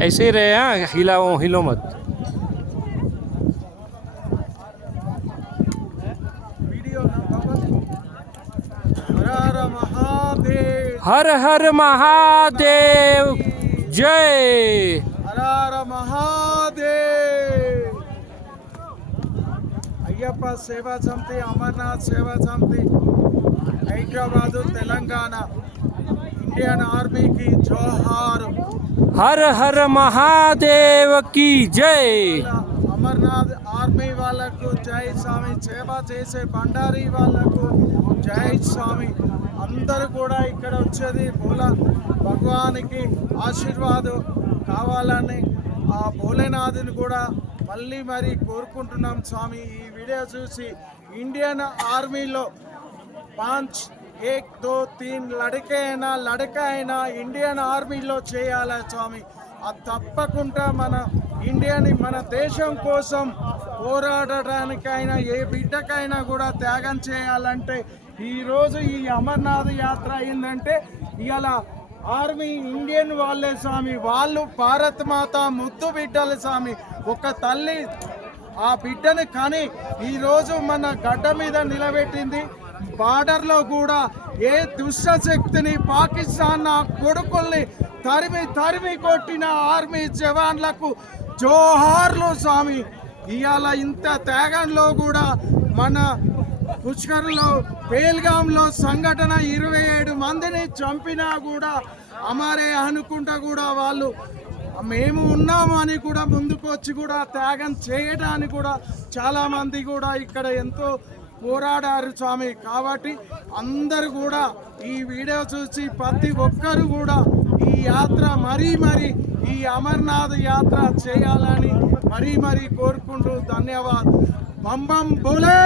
ऐसे ही रहे, हाँ, हिलो मत। हर हर महादेव, हर हर महादेव, जय। हर हर महादेव। అయ్యప్ప సేవా సమితి, అమర్నాథ్ సేవా సమితి, హైదరాబాదు, తెలంగాణ, ఇండియన్ ఆర్మీకి జోహార్। हर हर महादेव की जय। అమర్నాథ్ ఆర్మీ వాళ్ళకు జై స్వామి, సేవ చేసే బండారీ వాళ్ళకు జై స్వామి। అందరూ కూడా ఇక్కడ వచ్చేది భోలా భగవానికి ఆశీర్వాదం కావాలని ఆ భోలేనాథుని కూడా మళ్ళీ మరి కోరుకుంటున్నాం స్వామి। ఈ వీడియో చూసి ఇండియన్ ఆర్మీలో 5 1 2 3 లడక అయినా ఇండియన్ ఆర్మీలో చేయాలి స్వామి। అది తప్పకుండా మన ఇండియాని, మన దేశం కోసం పోరాడటానికైనా ఏ బిడ్డకైనా కూడా త్యాగం చేయాలంటే ఈరోజు ఈ అమర్నాథ్ యాత్ర అయిందంటే ఇలా ఆర్మీ ఇండియన్ వాళ్ళే స్వామి। వాళ్ళు భారత్ మాత ముద్దు బిడ్డలు స్వామి। ఒక తల్లి ఆ బిడ్డని కానీ ఈరోజు మన గడ్డ మీద నిలబెట్టింది। బార్డర్లో కూడా ఏ దుష్ట శక్తిని, పాకిస్తాన్ నా కొడుకుల్ని తరిమి కొట్టిన ఆర్మీ జవాన్లకు జోహార్లు స్వామి। ఇవాళ ఇంత త్యాగంలో కూడా మన పుష్కర్లో, పేల్గాంలో సంఘటన 27 మందిని చంపినా కూడా అమరే అనుకుంటా కూడా వాళ్ళు మేము ఉన్నాము అని కూడా ముందుకు వచ్చి కూడా త్యాగం చేయడానికి కూడా చాలామంది కూడా ఇక్కడ ఎంతో పోరాడారు స్వామి। కాబట్టి అందరూ కూడా ఈ వీడియో చూసి ప్రతి ఒక్కరు కూడా ఈ యాత్ర మరీ ఈ అమర్నాథ్ యాత్ర చేయాలని మరీ కోరుకుంటూ ధన్యవాదాలు। బం బం బోలే।